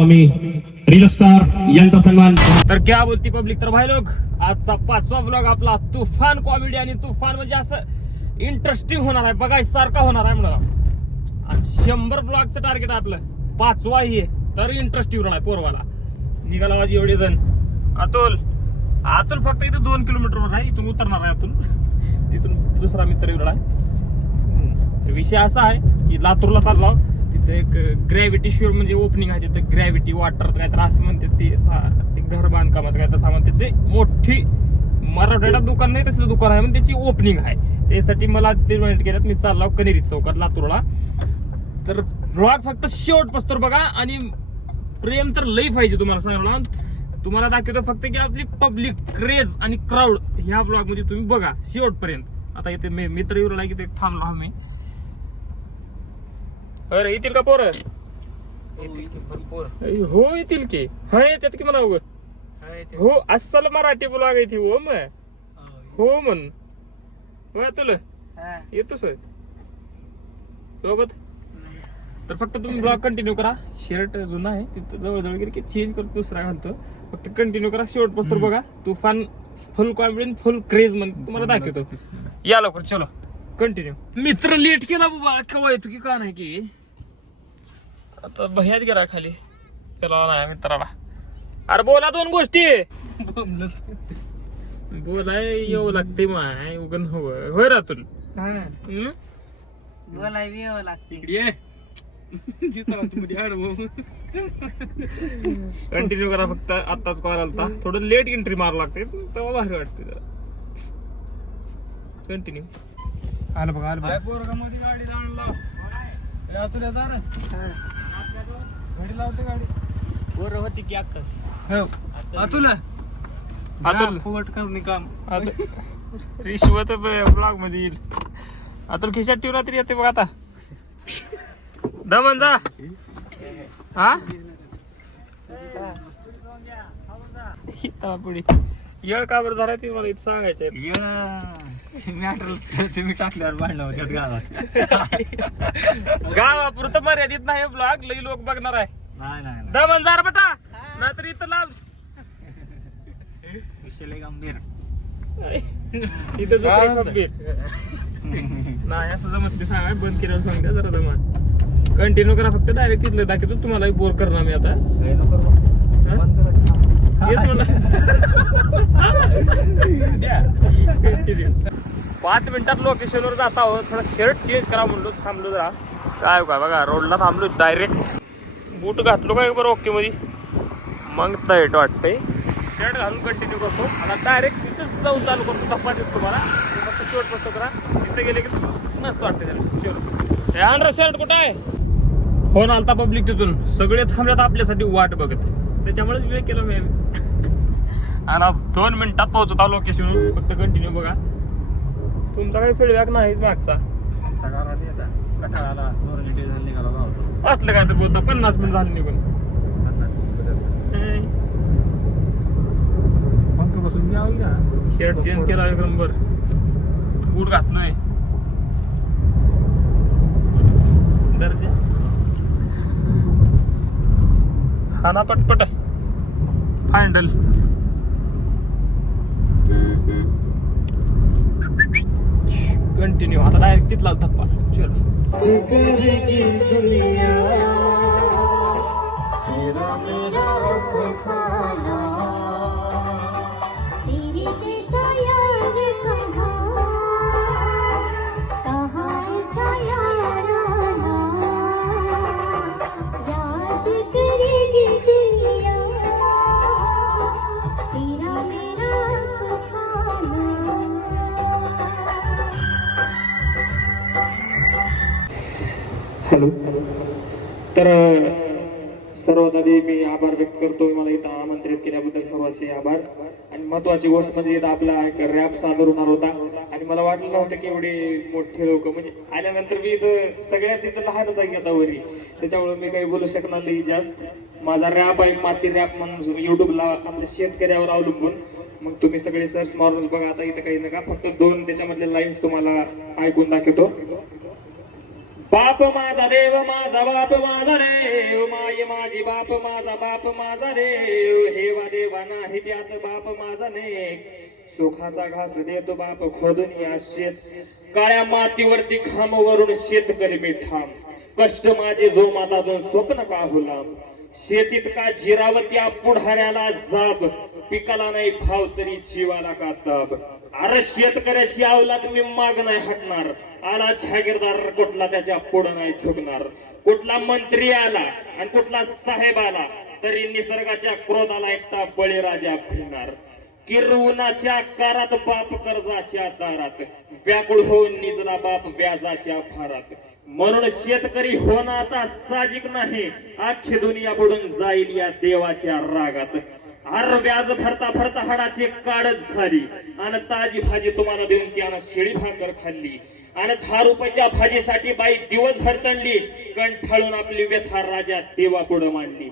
स्वामी reel star यांचा सन्मान. तर क्या बोलती पब्लिक. तर भाई लोक, आजचा 5वा ब्लॉग आपला तुफान कॉमेडी आणि तुफान म्हणजे असं इंटरेस्टिंग होणार आहे, बघायसारखा होणार आहे म्हणा. आणि 100 ब्लॉगचं टार्गेट आपलं 5वा ही आहे, तर इंटरेस्टिंग होणार आहे पोरवाला. निघाला माझी एवढे जण. अतुल फक्त इथं 2 किलोमीटरवर आहे, इथून उतरणार आहे अतुल. तिथून दुसरा मित्र येणार आहे. तर विषय असा आहे की लातूरला चालला, तिथे एक ग्रॅव्हिटी श्योर म्हणजे ओपनिंग आहे. तिथे ग्रॅव्हिटी वॉटर काय तर असं म्हणते ते घर बांधकामाचं काय तर सामान, त्याचे मोठी मराठवाड्यात दुकान नाही तसलं दुकान आहे, पण त्याची ओपनिंग आहे. त्यासाठी मला ते मिनिट केल्यात, मी चाललो कनेरी चौकात लातूरला. तर ब्लॉग फक्त शेवट पस्तोर बघा, आणि प्रेम तर लई पाहिजे तुम्हाला सांगायला. तुम्हाला दाखवतो फक्त की आपली पब्लिक क्रेज आणि क्राऊड ह्या ब्लॉग मध्ये तुम्ही बघा शेवटपर्यंत. आता इथे मित्र येऊ लागला की ते थांबलो आम्ही. अरे येतील का पोरं? येतील की भरपूर. हो येतील की. हा येतात की म्हणा. हो अस्सल मराठी ब्लॉग आहे ती. हो मग हो म्हण तुला येतोस सोबत. तर फक्त तुम्ही ब्लॉग कंटिन्यू करा. शर्ट जुना आहे तिथं जवळजवळ गेली की चेंज करतो, दुसरा घालतो. फक्त कंटिन्यू करा शेवट पोस्टर बघा. तुफान फुल कॉन्फिडन्स फुल क्रेज म्हणून तुम्हाला दाखवतो. या लवकर चलो कंटिन्यू. मित्र लेट केला बाबा, केव्हा येतो की का नाही की आता भैयाच गेला खाली. चला नाही मित्राला. अरे बोला 2 गोष्टी बोलाय येऊ लागते. माय उगन होय रातून बोलाय यावं लागते. कंटिन्यू करा फक्त. आताच कॉल आलता, थोडं लेट एंट्री मारावं लागते तेव्हा भारी वाटते जरा. कंटिन्यू. आलं बघा आलं बघा. गाडी लावला गाडी लावते. गाडी पोरं होती की आत्ताच. अतुल फुकट करून काम. रिश्वत ब्लॉग मध्ये येईल. अतुल खिशात ठेवला तरी येते बघ आता. दमन जा. हा पुढे येळ का बरं झाला ते मला इथं सांगायचं. तुम्ही टाकल्यावर भांडण होत्यात गावात. गावापुरतं मर्यादित नाही ब्लॉग, लई लोक बघणार आहे. नाही दमन जा रे बेटा, नाहीतर इथं लाभ. विषय गंभीर. इथं जो काही गंभीर नाही असं जमत ते सांगा. बंद केल्यावर सांगते जरा दमन. कंटिन्यू करा फक्त. डायरेक्ट तिथलं दाखवतो तुम्हाला. बोर करणार मी आता. हेच म्हणलं 5 मिनिटात लोकेशनवर जात आहोत. थोडा शर्ट चेंज करा म्हणलो, थांबलो जरा. काय बघा रोडला थांबलो डायरेक्ट. बूट घातलो काय बरं ओके मध्ये, मग टाईट वाटतंय. शर्ट घालून कंटिन्यू करतो. आता डायरेक्ट तिथंच जाऊन चालू करतो. धप्पा देतो तुम्हाला. फक्त शर्ट पस्त करा. तिथे गेले की मस्त वाटते त्याला. चलो आणरा शर्ट कुठं आहे. फोन आलता पब्लिक तिथून. सगळे थांबल्यात आपल्यासाठी वाट बघत. त्याच्यामुळे वेळ केलं मी. आणि 2 मिनिटात पोहोचत आलो लोकेशन. फक्त कंटिन्यू बघा. तुमचा काही फीडबॅक नाहीच मागचा. आमचा गावात याचा कटाळाला दोरली झाली निघाला. असलं काय तर बोलता 50 मिनिट झाले निघून. पंख बसून घ्यावी का. शर्ट चेंज केला एक नंबर. बूट घातलोय. दर्जा हा ना पटपट फायनल. कंटिन्यू. आता डायरेक्ट तिथला धप्पा. चलो हॅलो. तर सर्वात आधी मी आभार व्यक्त करतो. मला इथं आमंत्रित केल्याबद्दल सर्वांचे आभार. आणि महत्वाची गोष्ट म्हणजे इथं आपला एक रॅप सादर होणार होता. आणि मला वाटलं नव्हतं की एवढे मोठे लोक म्हणजे आल्यानंतर मी इथं सगळ्यात इथं लहानच आहे आता वरी. त्याच्यामुळे मी काही बोलू शकणार नाही जास्त. माझा रॅप आहे माती रॅप म्हणून युट्यूबला आपल्या शेतकऱ्यावर अवलंबून. मग तुम्ही सगळे सर्च मारूनच बघा. आता इथं काही नका, फक्त 2 त्याच्यामधले लाईन्स तुम्हाला ऐकून दाखवतो. बाप माझा देव माझा बाप माझा देव माय माझी बाप माझा बाप माझा देव हेवा देवा नाही त्यात बाप माझा नेक सुखाचा घास देतो बाप खोदून या शेत काळ्या मातीवरती खांबवरून शेतकरी मी ठाम कष्ट माझे जो माझा जो स्वप्न का हुलाम शेतीत का जिरावत्या पुढाऱ्याला जाब पिकाला नाही भाव तरी जीवाला का तब अरे शेतकऱ्याची अवलाद मी माग नाही हटणार आला जहागीरदार कुठला त्याच्या पुढे नाही झुकणार कुठला मंत्री आला आणि कुठला साहेब आला तरी निसर्गाच्या क्रोधाला एकटा बळीराजा फिरणार किरवनाच्या कारात बाप कर्जाच्या दारात व्याकुळ होऊन निजला बाप व्याजाच्या भारात म्हणून शेतकरी होणं आता साहजिक नाही अख्खी दुनिया बुडून जाईल या देवाच्या रागात हर व्याज भरता भरता हाडाची काढच झाली आणि ताजी भाजी तुम्हाला देऊन त्यानं शेळी भाकर खाल्ली आणि 10 रुपयाच्या भाजीसाठी बाई दिवसभर तणली कंठाळून आपली व्यथा राजा देवा पुढे मांडली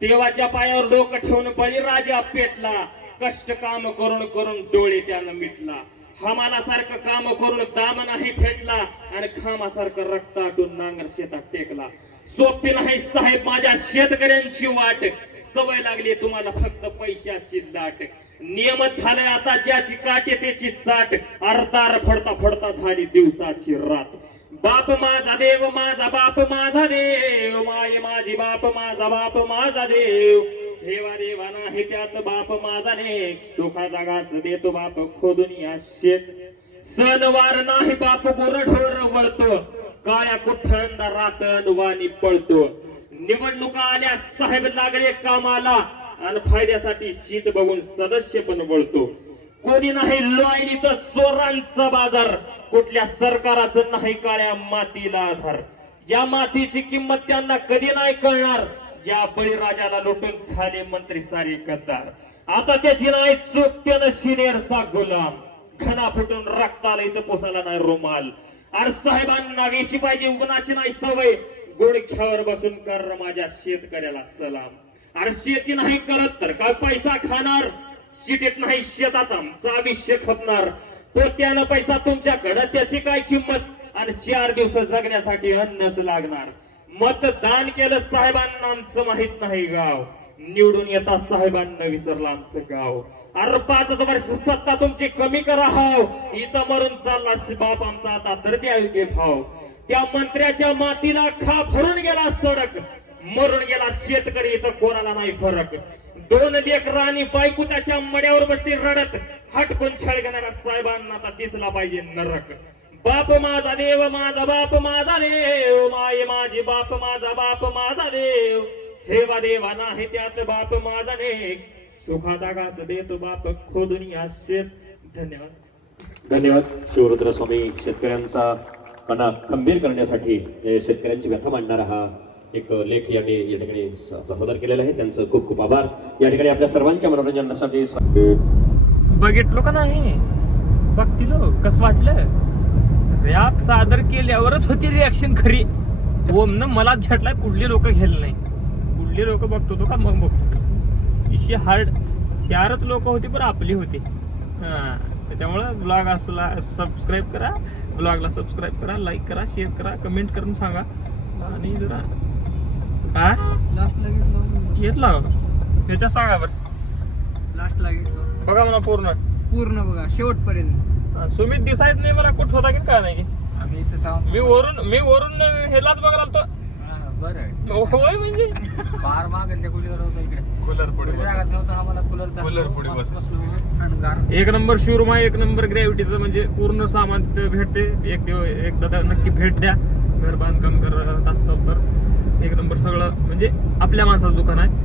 देवाच्या पायावर डोकं ठेवून बळीराजा पेटला कष्ट काम करून करून डोळे त्यानं मिटला हमालासारखं काम करून दाम नाही फेटला आणि खामासारखं रक्त आटून नांगर शेतात टेकला सोपी नाही साहेब माझ्या शेतकऱ्यांची वाट सवय लागली तुम्हाला फक्त पैशाची लाट नियमच झालाय आता ज्याची काटे त्याची चाट अर्धार फडता फडता झाली दिवसाची रात बाप माझा देव माझा बाप माझा देव माय माझी बाप माझा बाप माझा देव हेवा देवा नाही त्यात बाप माझा नेक सुखाचा घास देतो बाप खोदून या शेत सणवार नाही बाप गुरढोर वळतो काळ्या कुठंदा रातन वाणी पळतो निवडणुका आल्या साहेब लागले कामाला आणि फायद्यासाठी शीट बघून सदस्य पण वळतो कोणी नाही लॉयनी तर चोरांचा बाजार कुठल्या सरकाराचं नाही काळ्या मातीला आधार या मातीची किंमत त्यांना कधी नाही कळणार या बळीराजाला लुटून झाले मंत्री सारे गद्दार आता त्याची नाही चूक त्यानं सिनियरचा गुलाम घना फुटून रक्ताला इथं पोसायला नाही रुमाल अरे साहेबांना वेशी पाहिजे उन्हाची नाही सवय गुडघ्यावर बसून कर माझ्या शेतकऱ्याला सलाम अरे शेती नाही करत तर काय पैसा खाणार शिटीत नाही शेतात आमचा आयुष्य खपणार पोत्यानं पैसा तुमच्याकडे त्याची काय किंमत आणि 4 दिवस जगण्यासाठी अन्नच लागणार मतदान केलं साहेबांना आमचं माहित नाही गाव निवडून येता साहेबांना विसरलं आमचं गाव अरे 5 वर्ष सत्ता तुमची कमी करा हाव इथं मरून चालला बाप आमचा आता तर द्या योग्य भाव त्या मंत्र्याच्या मातीला खा भरून गेला सडक मरून गेला शेतकरी इथं कोणाला नाही फरक 2 लेकरं आणि बायको त्याच्या मड्यावर बसली रडत हटकून छळ घेणाऱ्या साहेबांना आता दिसला पाहिजे नरक बाप माझा देव माझा बाप माझा देव माय माझी बाप माझा बाप माझा देव हेवा देवा नाही त्यात बाप माझा नेक सुखाचा घास देतो बाप खोदून या शेत धन्यवाद शिवरुद्र स्वामी शेतकऱ्यांचा कणा खंबीर करण्यासाठी शेतकऱ्यांची व्यथा मांडणारा हा एक लेख या ठिकाणी सादर केलेला आहे त्यांचं खूप खूप आभार या ठिकाणी आपल्या सर्वांच्या मनोरंजनासाठी बघितलो का नाही बघतील कसं वाटलं रॅप सादर केल्यावरच होती रिॲक्शन खरी ओमनं मला झटलाय पुढली लोक घ्यायला नाही पुढली लोक बघतो तो का मग बघतो इशी हार्ड 4च लोक होती पण आपली होती हा त्याच्यामुळं ब्लॉग असला सबस्क्राईब करा ब्लॉगला सबस्क्राईब करा लाईक करा शेअर करा कमेंट करून सांगा आणि जरा हा घेतला त्याच्या सांगा बरं लास्टला बघा मला पूर्ण बघा शेवटपर्यंत सुमित दिसायत नाही मला कुठं होता की काय नाही आम्ही इथं सांग मी वरून हेलाच बघायला आलतो बरं होय म्हणजे फार मागच्या कुलीवर होतो इकडे कूलर पुढे नव्हतं आम्हाला कूलर पुढे बस एक नंबर शोरूम आहे 1 नंबर ग्रॅव्हिटीचं म्हणजे पूर्ण सामान तिथं भेटते एकदा नक्की भेट द्या घर बांधकाम करत असाल तर 1 नंबर सगळं म्हणजे आपल्या माणसाचं दुकान आहे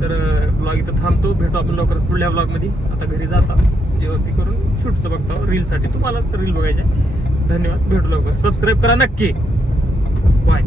तर ब्लॉग इथं थांबतो भेटू आपण लवकरच पुढल्या ब्लॉगमध्ये आता घरी जाता जेवण ती करून शूटचं बघता रीलसाठी तुम्हालाच रील बघायचे धन्यवाद भेटू लवकर सबस्क्राईब करा नक्की बाय